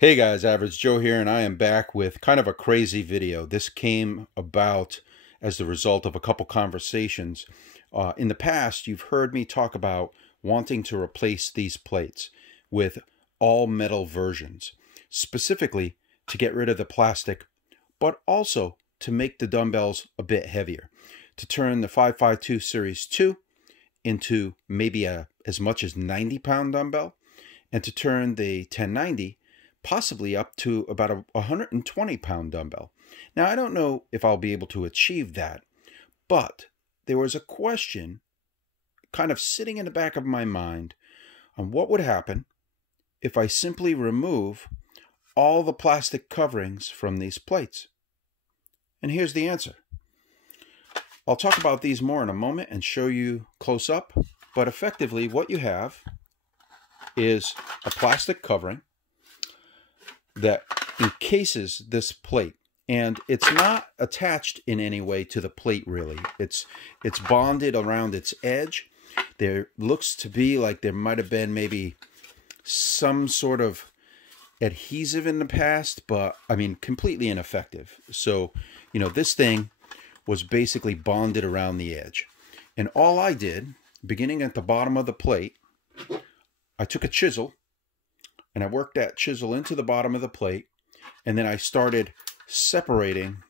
Hey guys, Average Joe here, and I am back with kind of a crazy video. This came about as the result of a couple conversations. In the past, you've heard me talk about wanting to replace these plates with all metal versions, specifically to get rid of the plastic, but also to make the dumbbells a bit heavier, to turn the 552 Series 2 into maybe as much as 90-pound dumbbell, and to turn the 1090 possibly up to about a 120-pound dumbbell. Now, I don't know if I'll be able to achieve that, but there was a question kind of sitting in the back of my mind on what would happen if I simply remove all the plastic coverings from these plates. And here's the answer. I'll talk about these more in a moment and show you close up, but effectively what you have is a plastic covering that encases this plate, and it's not attached in any way to the plate really. It's bonded around its edge. There looks to be like there might have been maybe some sort of adhesive in the past, but I mean completely ineffective. So, this thing was basically bonded around the edge. And all I did, beginning at the bottom of the plate, I took a chisel and I worked that chisel into the bottom of the plate, and then I started separating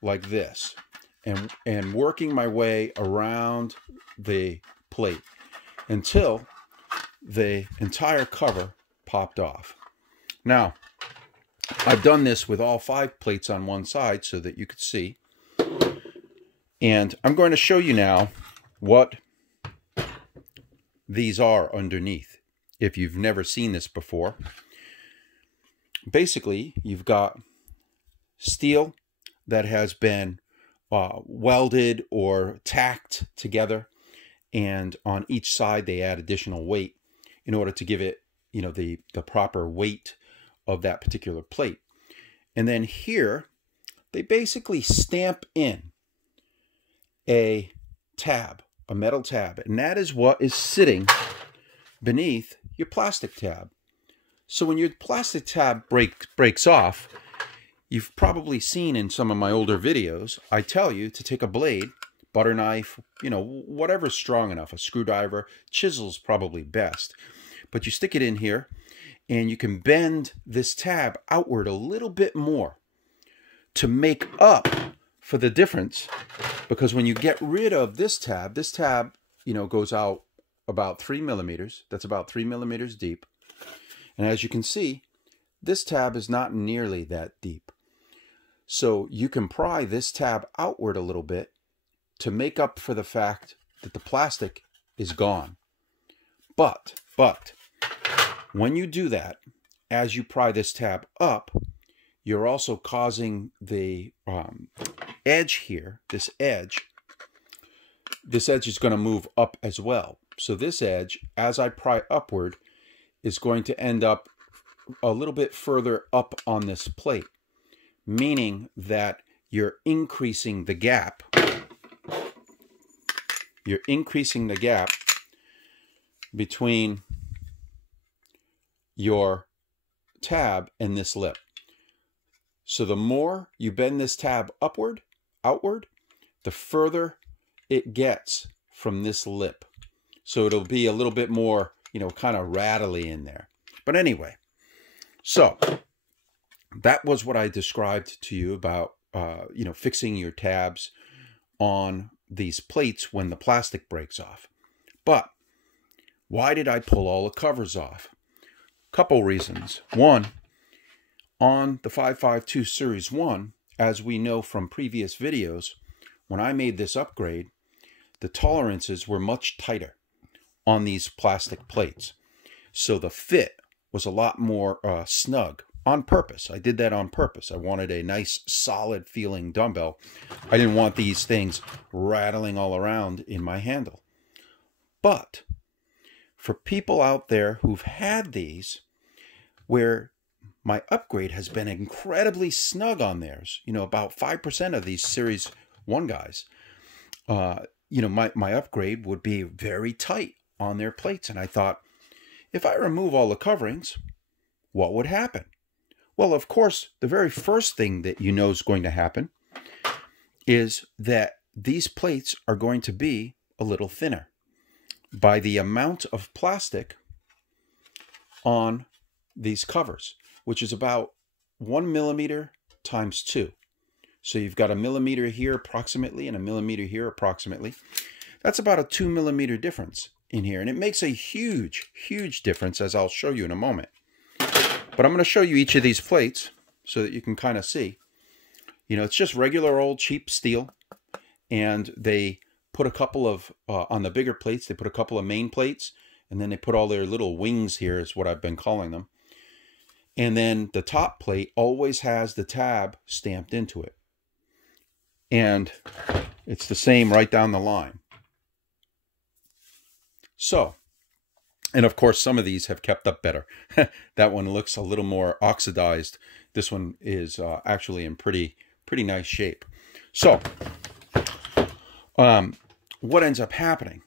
like this and working my way around the plate until the entire cover popped off. Now, I've done this with all 5 plates on one side so that you could see, and I'm going to show you now what these are underneath. If you've never seen this before, basically you've got steel that has been welded or tacked together, and on each side they add additional weight in order to give it, the proper weight of that particular plate. And then here they basically stamp in a tab, a metal tab, and that is what is sitting beneath your plastic tab. So when your plastic tab breaks off, you've probably seen in some of my older videos, I tell you to take a blade, butter knife, whatever's strong enough, a screwdriver, chisel's probably best. But you stick it in here and you can bend this tab outward a little bit more to make up for the difference, because when you get rid of this tab goes out about 3 millimeters. That's about 3 millimeters deep. And as you can see, this tab is not nearly that deep. So you can pry this tab outward a little bit to make up for the fact that the plastic is gone. But when you do that, as you pry this tab up, you're also causing the edge here, this edge is going to move up as well. So this edge, as I pry upward, is going to end up a little bit further up on this plate, meaning that you're increasing the gap. You're increasing the gap between your tab and this lip. So the more you bend this tab outward, the further it gets from this lip. So it'll be a little bit more, kind of rattly in there. But anyway, so that was what I described to you about, fixing your tabs on these plates when the plastic breaks off. But why did I pull all the covers off? Couple reasons. One, on the 552 Series 1, as we know from previous videos, when I made this upgrade, the tolerances were much tighter on these plastic plates. So the fit was a lot more snug on purpose. I did that on purpose. I wanted a nice solid feeling dumbbell. I didn't want these things rattling all around in my handle. But for people out there who've had these, where my upgrade has been incredibly snug on theirs, about 5% of these Series 1 guys, my upgrade would be very tight on their plates. And I thought, if I remove all the coverings, what would happen? Well, of course, the very first thing that you know is going to happen is that these plates are going to be a little thinner by the amount of plastic on these covers, which is about 1 millimeter times 2. So you've got a millimeter here approximately and a millimeter here approximately. That's about a 2 millimeter difference in here. And it makes a huge, huge difference, as I'll show you in a moment. But I'm going to show you each of these plates so that you can kind of see. You know, it's just regular old cheap steel. And they put a couple of, on the bigger plates, they put a couple of main plates. And then they put all their little wings here, is what I've been calling them. And then the top plate always has the tab stamped into it. And it's the same right down the line. So, and of course, some of these have kept up better. That one looks a little more oxidized. This one is actually in pretty nice shape. So, what ends up happening?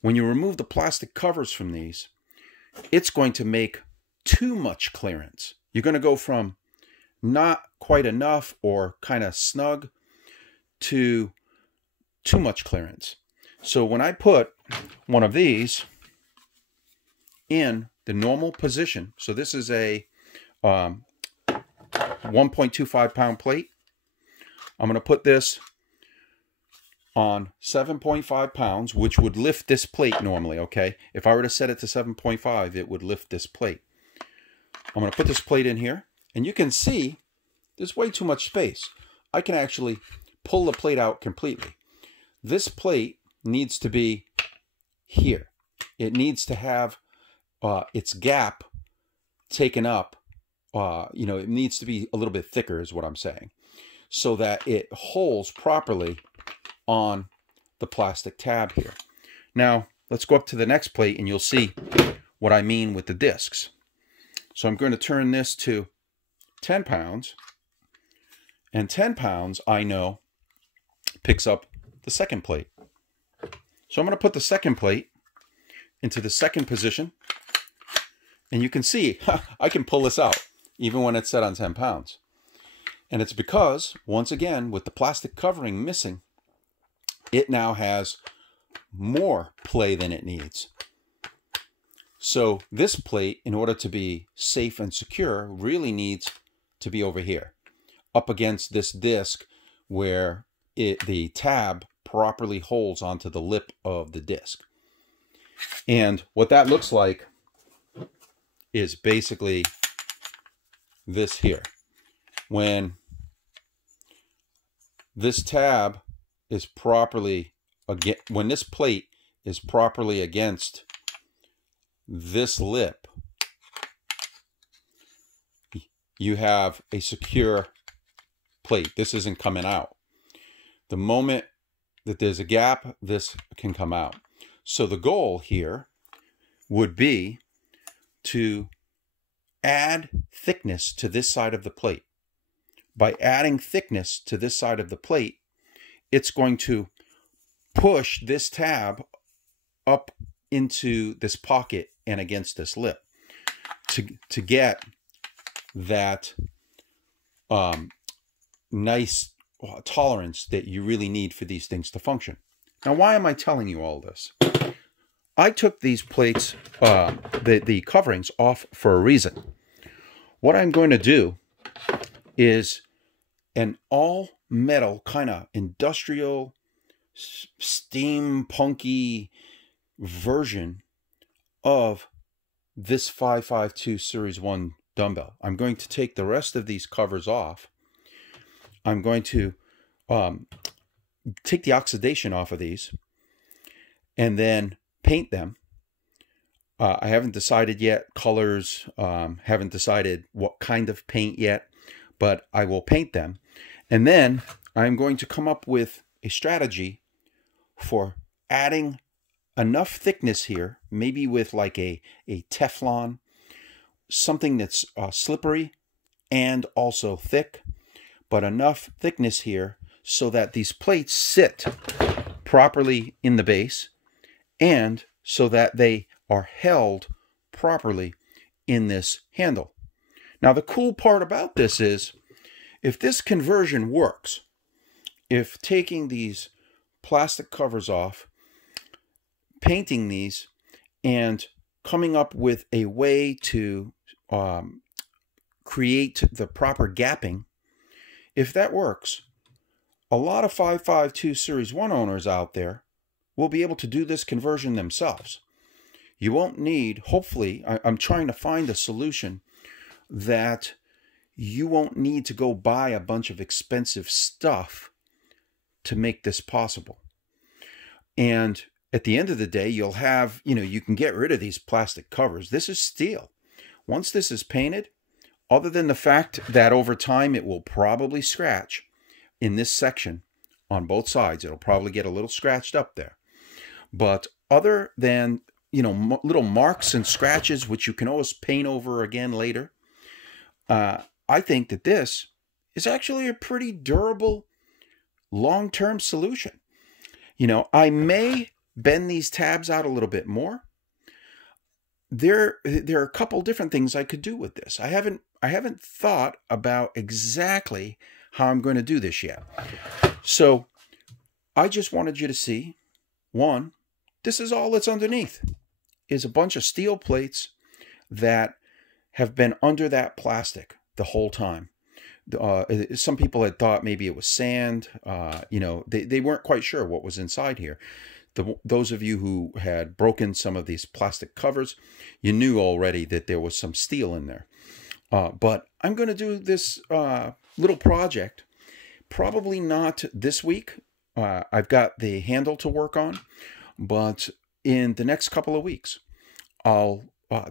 When you remove the plastic covers from these, it's going to make too much clearance. You're going to go from not quite enough or kind of snug to too much clearance. So when I put one of these in the normal position, so this is a 1.25 pound plate. I'm going to put this on 7.5 pounds, which would lift this plate normally, okay? If I were to set it to 7.5, it would lift this plate. I'm going to put this plate in here, and you can see there's way too much space. I can actually pull the plate out completely. This plate needs to be here. It needs to have its gap taken up. You know, it needs to be a little bit thicker is what I'm saying, so that it holds properly on the plastic tab here. Now, let's go up to the next plate and you'll see what I mean with the discs. So I'm going to turn this to 10 pounds. And 10 pounds, I know, picks up the second plate. So I'm going to put the second plate into the second position. And you can see, I can pull this out, even when it's set on 10 pounds. And it's because, once again, with the plastic covering missing, it now has more play than it needs. So this plate, in order to be safe and secure, really needs to be over here, up against this disc where the tab properly holds onto the lip of the disc. And what that looks like is basically this here. When this tab is properly, when this plate is properly against this lip, you have a secure plate. This isn't coming out. The moment that there's a gap, this can come out. So the goal here would be to add thickness to this side of the plate. By adding thickness to this side of the plate, it's going to push this tab up into this pocket and against this lip to get that nice tolerance that you really need for these things to function. Now, why am I telling you all this? I took these plates, the coverings off for a reason. What I'm going to do is an all metal kind of industrial steampunky version of this 552 Series 1 dumbbell. I'm going to take the rest of these covers off. I'm going to take the oxidation off of these and then paint them. I haven't decided yet colors, haven't decided what kind of paint yet, but I will paint them. And then I'm going to come up with a strategy for adding enough thickness here, maybe with like a Teflon, something that's slippery and also thick, but enough thickness here so that these plates sit properly in the base and so that they are held properly in this handle. Now, the cool part about this is, if this conversion works, if taking these plastic covers off, painting these, and coming up with a way to create the proper gapping, if that works, a lot of 552 Series 1 owners out there will be able to do this conversion themselves. You won't need, hopefully, I'm trying to find a solution that you won't need to go buy a bunch of expensive stuff to make this possible. And at the end of the day, you'll have, you can get rid of these plastic covers. This is steel. Once this is painted, other than the fact that over time it will probably scratch in this section on both sides, it'll probably get a little scratched up there. But other than, little marks and scratches, which you can always paint over again later, I think that this is actually a pretty durable long-term solution. I may bend these tabs out a little bit more. There are a couple different things I could do with this. I haven't thought about exactly how I'm going to do this yet. So I just wanted you to see, one, this is all that's underneath, is a bunch of steel plates that have been under that plastic the whole time. Some people had thought maybe it was sand. They weren't quite sure what was inside here. Those of you who had broken some of these plastic covers, you knew already that there was some steel in there. But I'm going to do this little project, probably not this week. I've got the handle to work on, but in the next couple of weeks, I'll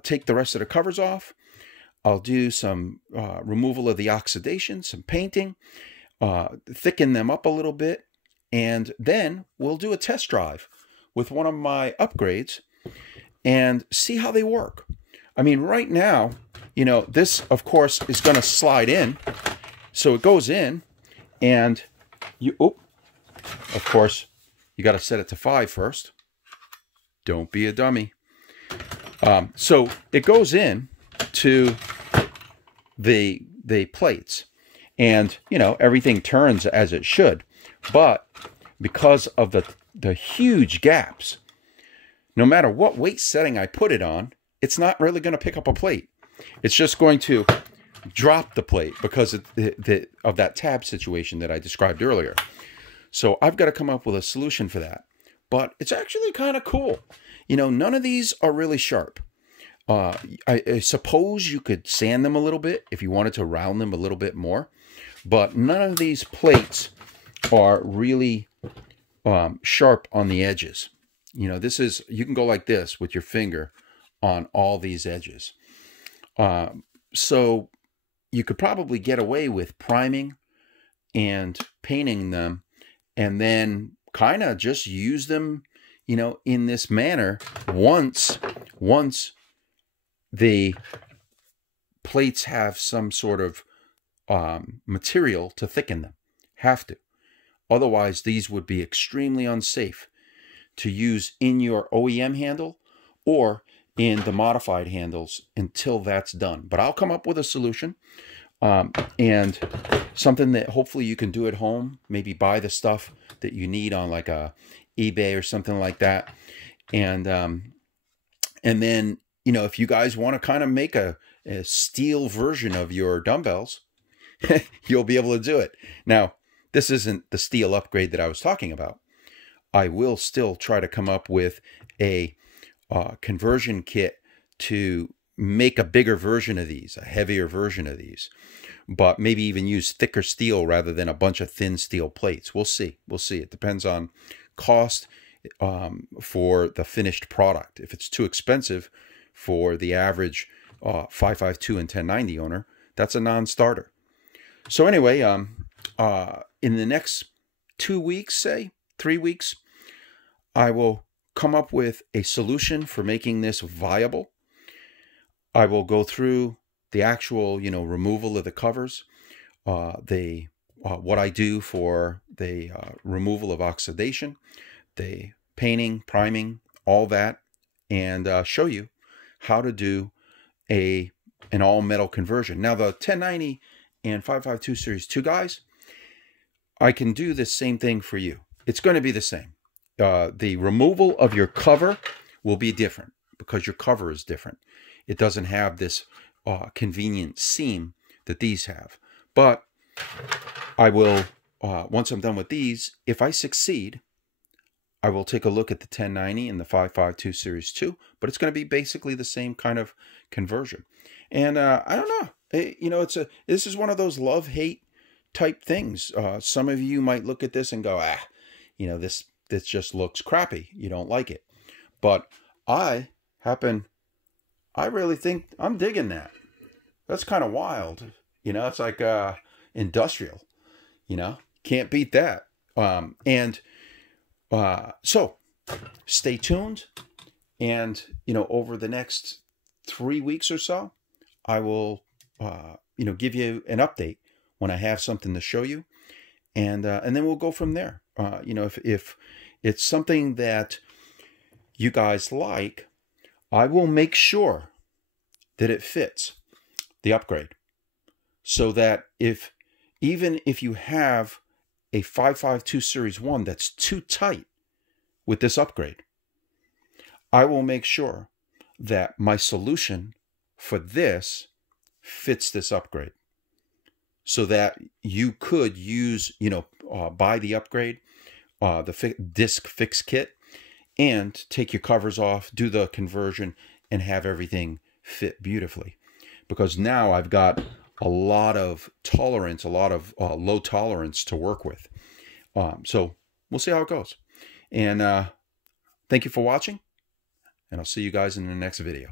take the rest of the covers off. I'll do some removal of the oxidation, some painting, thicken them up a little bit, and then we'll do a test drive with one of my upgrades and see how they work. I mean, right now, this, of course, is going to slide in. So it goes in, and of course, you got to set it to 5 first. Don't be a dummy. So it goes in to the plates, and everything turns as it should. But because of the huge gaps, no matter what weight setting I put it on, it's not really going to pick up a plate. It's just going to drop the plate because of that tab situation that I described earlier. So I've got to come up with a solution for that. But it's actually kind of cool. None of these are really sharp. I suppose you could sand them a little bit if you wanted to round them a little bit more. But none of these plates are really sharp on the edges. You can go like this with your finger on all these edges. So you could probably get away with priming and painting them, and then kind of just use them, in this manner once the plates have some sort of material to thicken them. Have to. Otherwise, these would be extremely unsafe to use in your OEM handle or in the modified handles until that's done. But I'll come up with a solution and something that hopefully you can do at home. Maybe buy the stuff that you need on like a eBay or something like that. And then, if you guys want to kind of make a steel version of your dumbbells, you'll be able to do it. Now, this isn't the steel upgrade that I was talking about. I will still try to come up with a conversion kit to make a bigger version of these, a heavier version of these, but maybe even use thicker steel rather than a bunch of thin steel plates. We'll see. We'll see. It depends on cost for the finished product. If it's too expensive for the average 552 and 1090 owner, that's a non-starter. So anyway, in the next 2 weeks, say 3 weeks, I will come up with a solution for making this viable. I will go through the actual, removal of the covers, what I do for the removal of oxidation, the painting, priming, all that, and show you how to do a an all metal conversion. Now the 1090 and 552 Series 2 guys, I can do the same thing for you. It's going to be the same. The removal of your cover will be different because your cover is different. It doesn't have this convenient seam that these have. But I will, once I'm done with these, if I succeed, I will take a look at the 1090 and the 552 Series 2, but it's going to be basically the same kind of conversion. And I don't know, you know, this is one of those love-hate type things. Some of you might look at this and go, you know, this just looks crappy. You don't like it. But I really think I'm digging that. That's kind of wild. You know, it's like industrial. You know, can't beat that. So stay tuned. And, you know, over the next 3 weeks or so, I will, you know, give you an update when I have something to show you. And then we'll go from there. You know, if it's something that you guys like, I will make sure that it fits the upgrade. So that even if you have a 552 Series 1 that's too tight with this upgrade, I will make sure that my solution for this fits this upgrade. So that you could use, you know, buy the upgrade, the disc fix kit, and take your covers off, do the conversion, and have everything fit beautifully. Because now I've got a lot of tolerance, a lot of low tolerance to work with. So we'll see how it goes. And thank you for watching, and I'll see you guys in the next video.